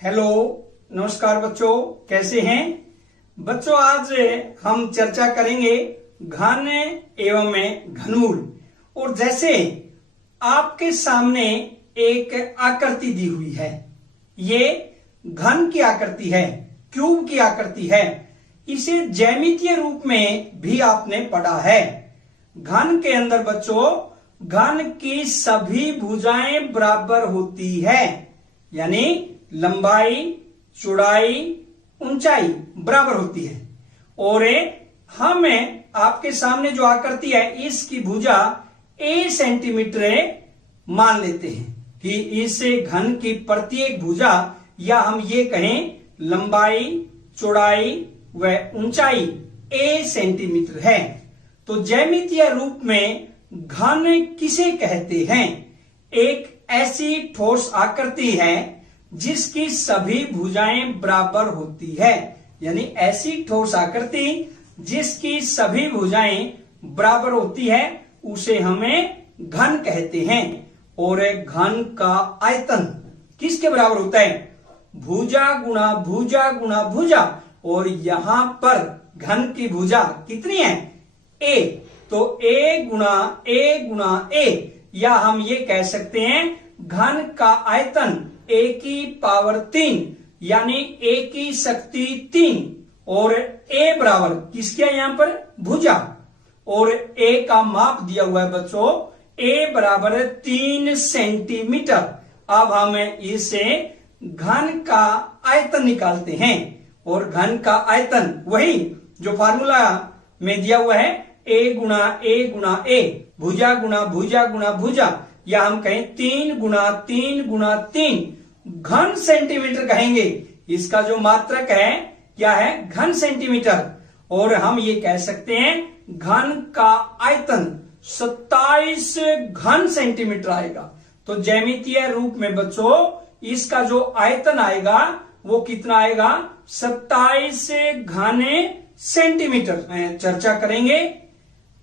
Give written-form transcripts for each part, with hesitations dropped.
Hello, नमस्कार बच्चों, कैसे हैं बच्चों। आज हम चर्चा करेंगे घन एवं घनमूल। और जैसे आपके सामने एक आकृति दी हुई है, ये घन की आकृति है, क्यूब की आकृति है। इसे ज्यामितीय रूप में भी आपने पढ़ा है। घन के अंदर बच्चों घन की सभी भुजाएं बराबर होती है, यानी लंबाई, चौड़ाई, ऊंचाई बराबर होती है। और हम आपके सामने जो आकृति है, इसकी भुजा a सेंटीमीटर मान लेते हैं कि इस घन की प्रत्येक भुजा, या हम ये कहें लंबाई, चौड़ाई व ऊंचाई a सेंटीमीटर है। तो ज्यामितीय रूप में घन किसे कहते हैं? एक ऐसी ठोस आकृति है जिसकी सभी भुजाएं बराबर होती है, यानी ऐसी ठोस आकृति जिसकी सभी भुजाएं बराबर होती है, उसे हमें घन कहते हैं। और घन का आयतन किसके बराबर होता है? भुजा गुणा भुजा गुणा भुजा। और यहां पर घन की भुजा कितनी है? a। तो a गुणा a, या हम ये कह सकते हैं घन का आयतन a की पावर 3, यानी a की शक्ति 3। और a बराबर किसके है? यहां पर भुजा। और a का माप दिया हुआ है बच्चों, a बराबर 3 सेंटीमीटर। अब हम इसे घन का आयतन निकालते हैं। और घन का आयतन वही जो फार्मूला में दिया हुआ है, a गुणा a, भुजा गुणा भुजा गुणा भुजा, या हम कहें 3 गुणा 3 गुणा 3 घन सेंटीमीटर कहेंगे। इसका जो मात्रक है क्या है? घन सेंटीमीटर। और हम ये कह सकते हैं घन का आयतन 27 घन सेंटीमीटर आएगा। तो ज्यामितीय रूप में बच्चों इसका जो आयतन आएगा वो कितना आएगा? 27 घन सेंटीमीटर। चर्चा करेंगे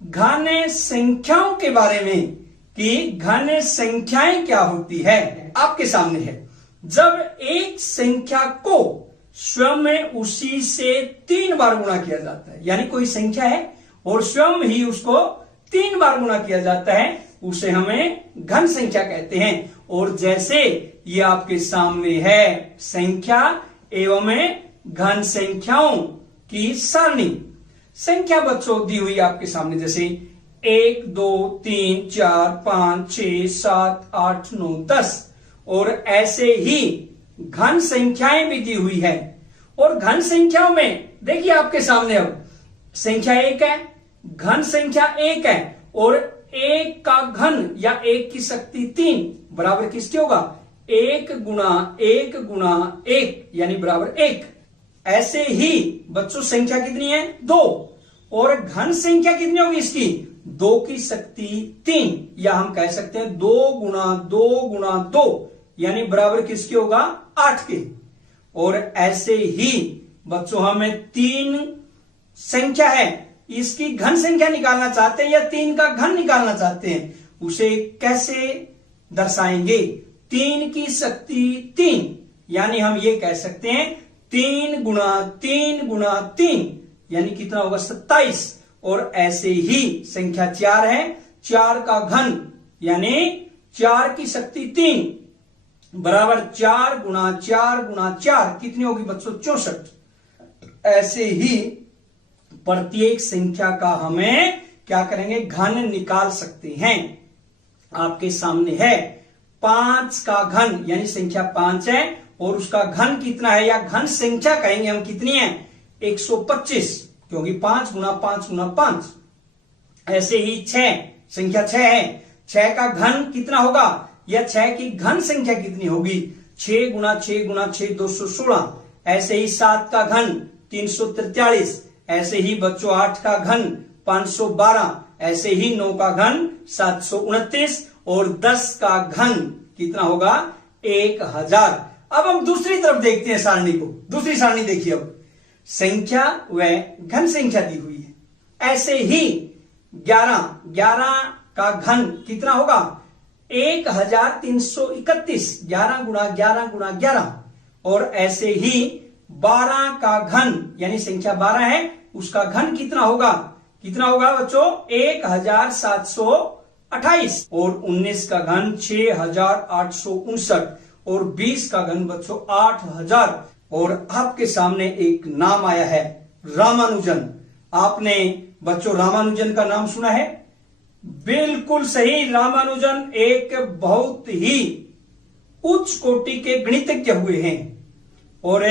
घन संख्याओं के बारे में कि घन संख्याएं क्या होती है। आपके सामने है, जब एक संख्या को स्वयं में उसी से 3 बार गुणा किया जाता है, यानी कोई संख्या है और स्वयं ही उसको 3 बार गुणा किया जाता है, उसे हमें घन संख्या कहते हैं। और जैसे ये आपके सामने है संख्या एवं घन संख्याओं की सारणी। संख्या बच्चों दी हुई आपके सामने, जैसे 1 2 3 4 5 6 7 8 9 10। और ऐसे ही घन संख्याएं भी दी हुई है। और घन संख्याओं में देखिए आपके सामने अब संख्या 1 है, घन संख्या 1 है, और 1 का घन या 1 की शक्ति 3 बराबर किसके होगा? 1 गुणा 1 गुणा 1, यानी बराबर 1। ऐसे ही बच्चों संख्या कितनी है? 2। और घन संख्या कितनी होगी इसकी? 2 की शक्ति 3, या हम कह सकते हैं 2 गुणा 2 गुणा 2, यानी बराबर किसके होगा? 8 के। और ऐसे ही बच्चों हमें 3 संख्या है, इसकी घन संख्या निकालना चाहते हैं या 3 का घन निकालना चाहते हैं, उसे कैसे दर्शाएंगे? 3 की शक्ति 3, यानी हम ये कह सकते हैं 3 गुणा 3 गुणा 3, यानी कितना होगा? 27। और ऐसे ही संख्या 4 है, 4 का घन यानी 4 की शक्ति 3 बराबर 4 गुणा 4 गुणा 4, कितनी होगी बच्चों? 64। ऐसे ही प्रत्येक संख्या का हमें क्या करेंगे? घन निकाल सकते हैं। आपके सामने है 5 का घन, यानी संख्या 5 है और उसका घन कितना है, या घन संख्या कहेंगे हम कितनी है? 125, क्योंकि 5 गुणा 5 गुणा 5। ऐसे ही 6, संख्या 6 है, 6 का घन कितना होगा, या 6 की घन संख्या कितनी होगी? 6 गुणा 6 गुणा 6 216। ऐसे ही 7 का घन 343। ऐसे ही बच्चों 8 का घन 512। ऐसे ही 9 का घन 729। और 10 का घन कितना होगा? 1000। अब हम दूसरी तरफ देखते हैं सारणी को। दूसरी सारणी देखिए, अब संख्या व घन संख्या दी हुई है। ऐसे ही 11 का घन कितना होगा? 1331। 11 गुणा 11 गुणा 11। और ऐसे ही 12 का घन यानी संख्या 12 है, उसका घन कितना होगा बच्चों? 1728। और 19 का घन 6859 और 20 का घन बच्चों 8000। और आपके सामने एक नाम आया है, रामानुजन। आपने बच्चों रामानुजन का नाम सुना है? बिल्कुल सही, रामानुजन एक बहुत ही उच्च कोटि के गणितज्ञ हुए हैं। और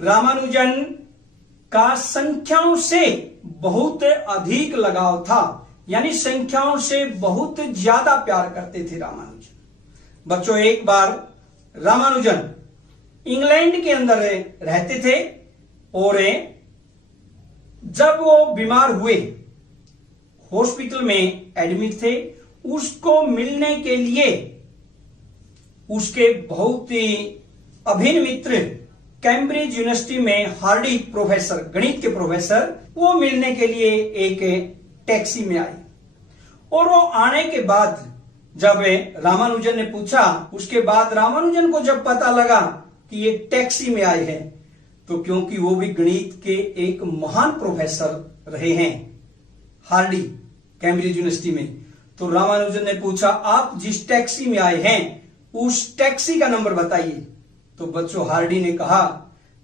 रामानुजन का संख्याओं से बहुत अधिक लगाव था, यानी संख्याओं से बहुत ज्यादा प्यार करते थे रामानुजन। बच्चों एक बार रामानुजन इंग्लैंड के अंदर रहते थे और जब वो बीमार हुए, हॉस्पिटल में एडमिट थे, उसको मिलने के लिए उसके बहुत ही अभिन्न मित्र कैम्ब्रिज यूनिवर्सिटी में हार्डी प्रोफेसर, गणित के प्रोफेसर, वो मिलने के लिए एक टैक्सी में आए। और वो आने के बाद जब रामानुजन ने पूछा, उसके बाद रामानुजन को जब पता लगा कि ये टैक्सी में आए हैं, तो क्योंकि वो भी गणित के एक महान प्रोफेसर रहे हैं हार्डी कैम्ब्रिज यूनिवर्सिटी में, तो रामानुजन ने पूछा आप जिस टैक्सी में आए हैं उस टैक्सी का नंबर बताइए। तो बच्चों हार्डी ने कहा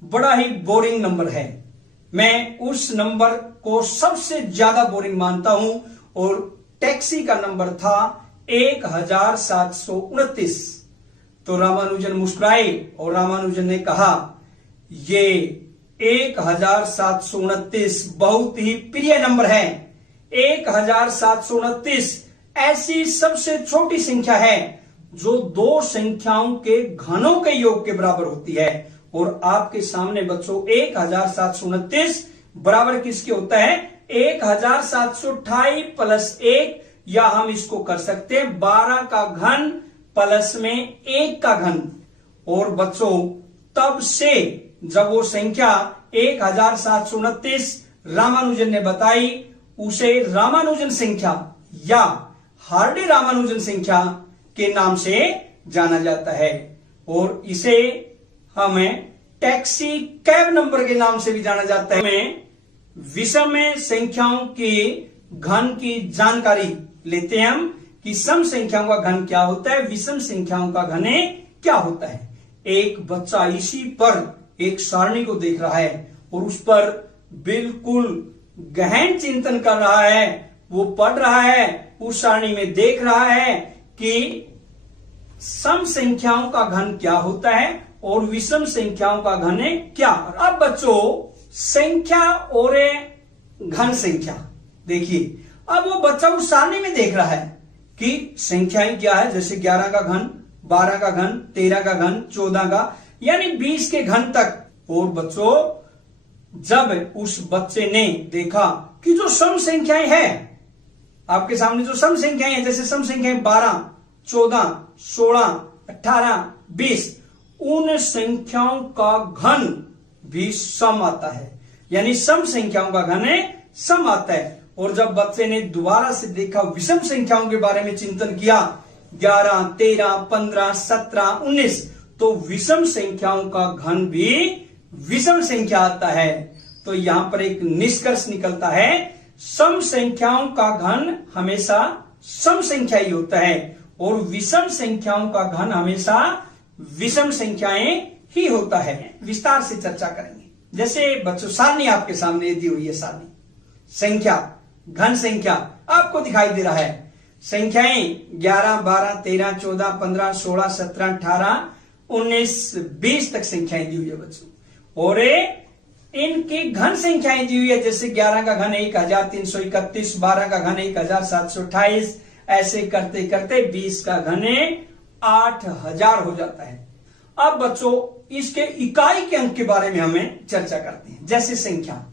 बड़ा ही बोरिंग नंबर है, मैं उस नंबर को सबसे ज्यादा बोरिंग मानता हूं। और टैक्सी का नंबर था 1729। तो रामानुजन मुस्कुराए और रामानुजन ने कहा ये 1729 बहुत ही प्रिय नंबर है। 1729 ऐसी सबसे छोटी संख्या है जो दो संख्याओं के घनों के योग के बराबर होती है। और आपके सामने बच्चों 1729 बराबर किसके होता है? 1728 प्लस 1, या हम इसको कर सकते हैं 12 का घन प्लस में 1 का घन। और बच्चों तब से जब वो संख्या 1729 रामानुजन ने बताई, उसे रामानुजन संख्या या हार्डी रामानुजन संख्या के नाम से जाना जाता है। और इसे हमें टैक्सी कैब नंबर के नाम से भी जाना जाता है। हमें विषम संख्याओं की घन की जानकारी लेते हैं हम कि सम संख्याओं का घन क्या होता है, विषम संख्याओं का घन क्या होता है। एक बच्चा इसी पर एक सारणी को देख रहा है और उस पर बिल्कुल गहन चिंतन कर रहा है। वो पढ़ रहा है, उस सारणी में देख रहा है कि सम संख्याओं का घन क्या होता है और विषम संख्याओं का घन क्या। अब बच्चों संख्या और घन संख्या देखिए, अब वो बच्चा उस सारणी में देख रहा है कि संख्याएं क्या है, जैसे 11 का घन, 12 का घन, 13 का घन, 14 का, यानी 20 के घन तक। और बच्चों जब उस बच्चे ने देखा कि जो सम संख्याएं हैं, आपके सामने जो सम संख्याएं हैं, जैसे सम संख्याएं 12, 14, 16, 18, 20, उन संख्याओं का घन भी सम आता है, यानी सम संख्याओं का घन सम आता है। और जब बच्चे ने दोबारा से देखा, विषम संख्याओं के बारे में चिंतन किया, 11, 13, 15, 17, 19, तो विषम संख्याओं का घन भी विषम संख्या आता है। तो यहां पर एक निष्कर्ष निकलता है, सम संख्याओं का घन हमेशा सम संख्या ही होता है और विषम संख्याओं का घन हमेशा विषम संख्याएं ही होता है। विस्तार से चर्चा करेंगे। जैसे बच्चों सारणी आपके सामने दी हुई है, सारणी संख्या घन संख्या आपको दिखाई दे रहा है। संख्याएं 11, 12, 13, 14, 15, 16, 17, 18, 19, 20 तक संख्याएं दी हुई है बच्चों। और इनकी घन संख्याएं दी हुई है, जैसे 11 का घन 1331, 12 का घन 1728, ऐसे करते करते 20 का घन 8000 हो जाता है। अब बच्चों इसके इकाई के अंक के बारे में हमें चर्चा करते हैं। जैसे संख्या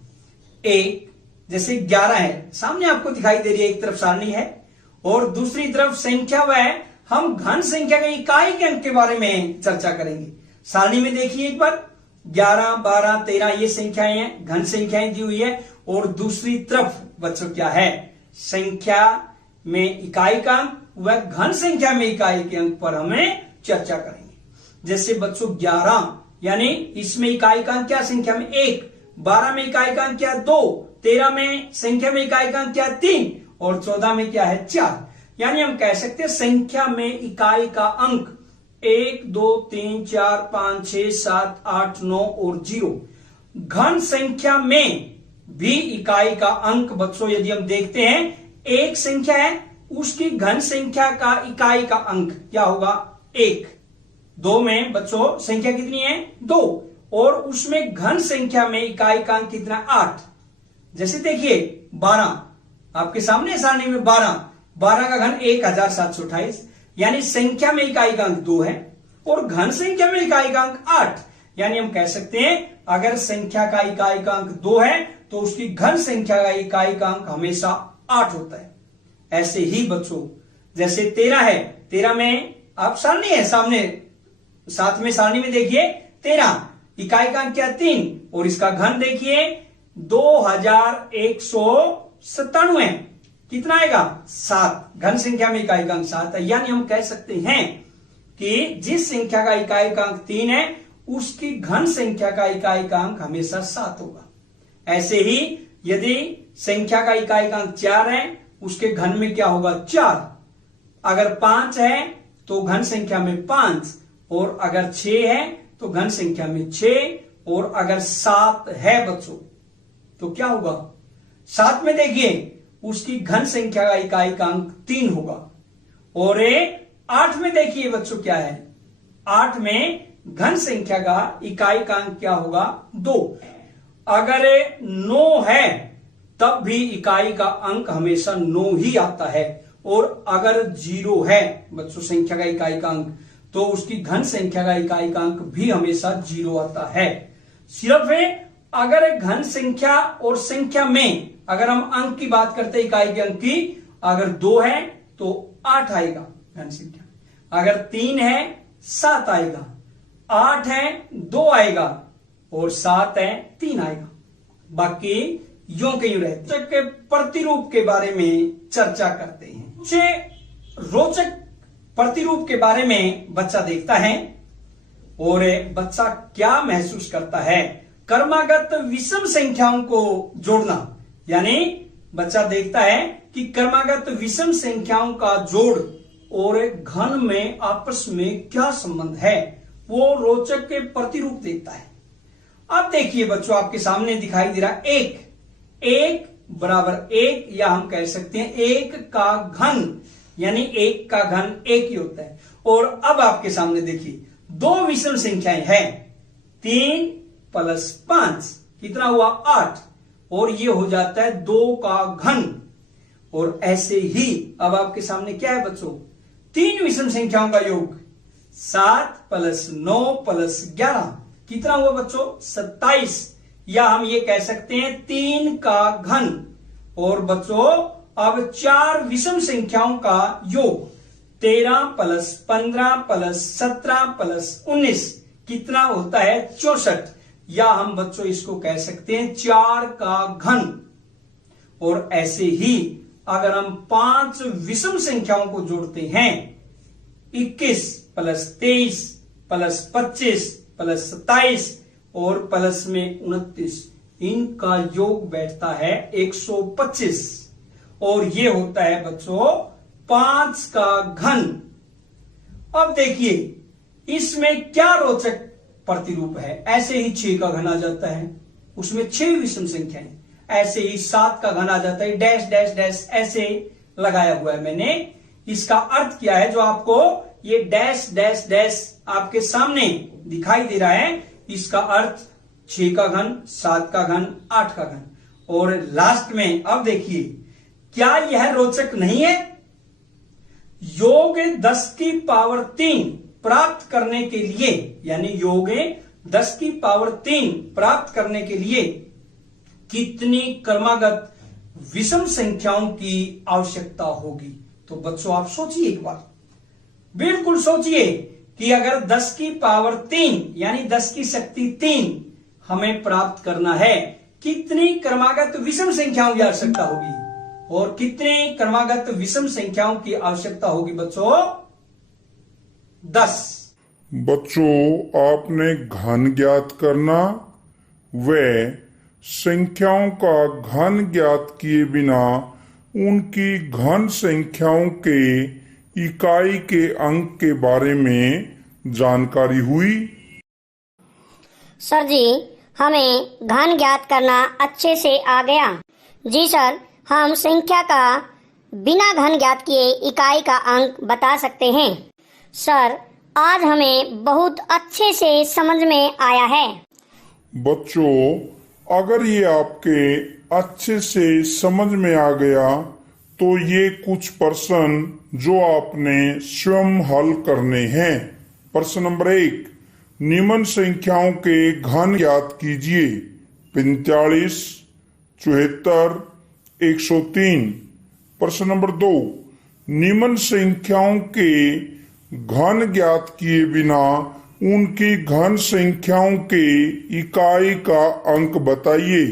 एक, जैसे 11 है, सामने आपको दिखाई दे रही है, एक तरफ सारणी है और दूसरी तरफ संख्या वह है। हम घन संख्या के इकाई के अंक के बारे में चर्चा करेंगे। सारणी में देखिए एक बार, 11, 12, 13 ये संख्याएं हैं, घन संख्याएं दी हुई है। और दूसरी तरफ बच्चों क्या है, संख्या में इकाई का अंक, वह घन संख्या में इकाई के अंक पर हमें चर्चा करेंगे। जैसे बच्चों 11 यानी इसमें इकाई का अंक क्या संख्या में 1, 12 में इकाई का अंक क्या 2, 13 में संख्या में इकाई का अंक क्या 3 और 14 में क्या है 4। यानी हम कह सकते हैं संख्या में इकाई का अंक 1, 2, 3, 4, 5, 6, 7, 8, 9 और 0। घन संख्या में भी इकाई का अंक बच्चों यदि हम देखते हैं, एक संख्या है उसकी घन संख्या का इकाई का अंक क्या होगा 1। 2 में बच्चों संख्या कितनी है 2 और उसमें घन संख्या में इकाई का अंक कितना 8। जैसे देखिए 12 आपके सामने सारणी में 12 का घन 1728, यानी संख्या में इकाई का अंक 2 है और घन संख्या में इकाई का अंक 8। यानी हम कह सकते हैं अगर संख्या का इकाई का अंक 2 है तो उसकी घन संख्या का इकाई का अंक हमेशा 8 होता है। ऐसे ही बच्चों जैसे 13 है, 13 में आप सारणी है सामने 7वें सारणी में देखिए 13 इकाई का अंक क्या 3 और इसका घन देखिए 2197 है, कितना आएगा 7। घन संख्या में इकाई का अंक 7 है। यानी हम कह सकते हैं कि जिस संख्या का इकाई का अंक 3 है उसकी घन संख्या का इकाई का अंक हमेशा 7 होगा। ऐसे ही यदि संख्या का इकाई का अंक 4 है उसके घन में क्या होगा 4। अगर 5 है तो घन संख्या में 5 और अगर 6 है तो घन संख्या में 6 और अगर 7 है बच्चों तो क्या होगा 7 में देखिए उसकी घन संख्या का इकाई का अंक 3 होगा। और 8 में देखिए बच्चों क्या है 8 में घन संख्या का इकाई का अंक क्या होगा 2। अगर 9 है तब भी इकाई का अंक हमेशा 9 ही आता है और अगर 0 है बच्चों संख्या का इकाई का अंक तो उसकी घन संख्या का इकाई का अंक भी हमेशा 0 आता है। सिर्फ अगर घन संख्या और संख्या में अगर हम अंक की बात करते हैं इकाई के अंक की, अगर 2 है तो 8 आएगा घन संख्या, अगर 3 है 7 आएगा, 8 है 2 आएगा और 7 है 3 आएगा। बाकी यूं के यूं रहते के प्रतिरूप के बारे में चर्चा करते हैं। रोचक प्रतिरूप के बारे में बच्चा देखता है और बच्चा क्या महसूस करता है, क्रमागत विषम संख्याओं को जोड़ना। यानी बच्चा देखता है कि क्रमागत विषम संख्याओं का जोड़ और घन में आपस में क्या संबंध है, वो रोचक के प्रतिरूप देखता है। अब देखिए बच्चों आपके सामने दिखाई दे रहा 1 बराबर 1 या हम कह सकते हैं 1 का घन, यानी 1 का घन 1 ही होता है। और अब आपके सामने देखिए 2 विषम संख्याएं हैं 3 + 5 कितना हुआ 8 और ये हो जाता है 2 का घन। और ऐसे ही अब आपके सामने क्या है बच्चों 3 विषम संख्याओं का योग 7 + 9 + 11 कितना हुआ बच्चों 27 या हम ये कह सकते हैं 3 का घन। और बच्चों अब 4 विषम संख्याओं का योग 13 + 15 + 17 + 19 कितना होता है 64 या हम बच्चों इसको कह सकते हैं 4 का घन। और ऐसे ही अगर हम 5 विषम संख्याओं को जोड़ते हैं 21 + 23 + 25 + 27 और प्लस में 29, इनका योग बैठता है 125 और ये होता है बच्चों 5 का घन। अब देखिए इसमें क्या रोचक प्रतिरूप है। ऐसे ही 6 का घन आ जाता है, उसमें 6 विषम संख्याएं। ऐसे ही 7 का घन आ जाता है, डैश डैश डैश ऐसे लगाया हुआ है मैंने। इसका अर्थ क्या है, जो आपको ये डैश डैश डैश आपके सामने दिखाई दे रहा है, इसका अर्थ 6 का घन, 7 का घन, 8 का घन। और लास्ट में अब देखिए क्या यह रोचक नहीं है। योग 10 की पावर 3 प्राप्त करने के लिए, यानी योग 10 की पावर 3 प्राप्त करने के लिए कितनी क्रमागत विषम संख्याओं की आवश्यकता होगी। तो बच्चों आप सोचिए एक बार, बिल्कुल सोचिए कि अगर 10 की पावर 3 यानी 10 की शक्ति 3 हमें प्राप्त करना है, कितनी क्रमागत विषम संख्याओं की आवश्यकता होगी। और कितने क्रमागत विषम संख्याओं की आवश्यकता होगी बच्चों 10। बच्चों, आपने घन ज्ञात करना व संख्याओं का घन ज्ञात किए बिना उनकी घन संख्याओं के इकाई के अंक के बारे में जानकारी हुई। सर जी, हमें घन ज्ञात करना अच्छे से आ गया। जी सर, हम संख्या का बिना घन ज्ञात किए इकाई का अंक बता सकते हैं। सर, आज हमें बहुत अच्छे से समझ में आया है। बच्चों, अगर ये आपके अच्छे से समझ में आ गया तो ये कुछ प्रश्न जो आपने स्वयं हल करने हैं। प्रश्न नंबर 1, निम्न संख्याओं के घन ज्ञात कीजिए। 45, 74, 103। प्रश्न नंबर 2, निम्न संख्याओं के घन ज्ञात किए बिना उनकी घन संख्याओं के इकाई का अंक बताइए।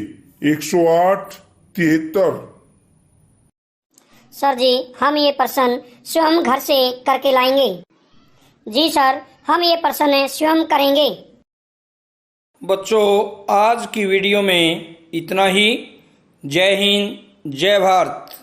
108, 73। सर जी, हम ये प्रश्न स्वयं घर से करके लाएंगे। जी सर, हम ये प्रश्न स्वयं करेंगे। बच्चों, आज की वीडियो में इतना ही। जय हिंद, जय भारत।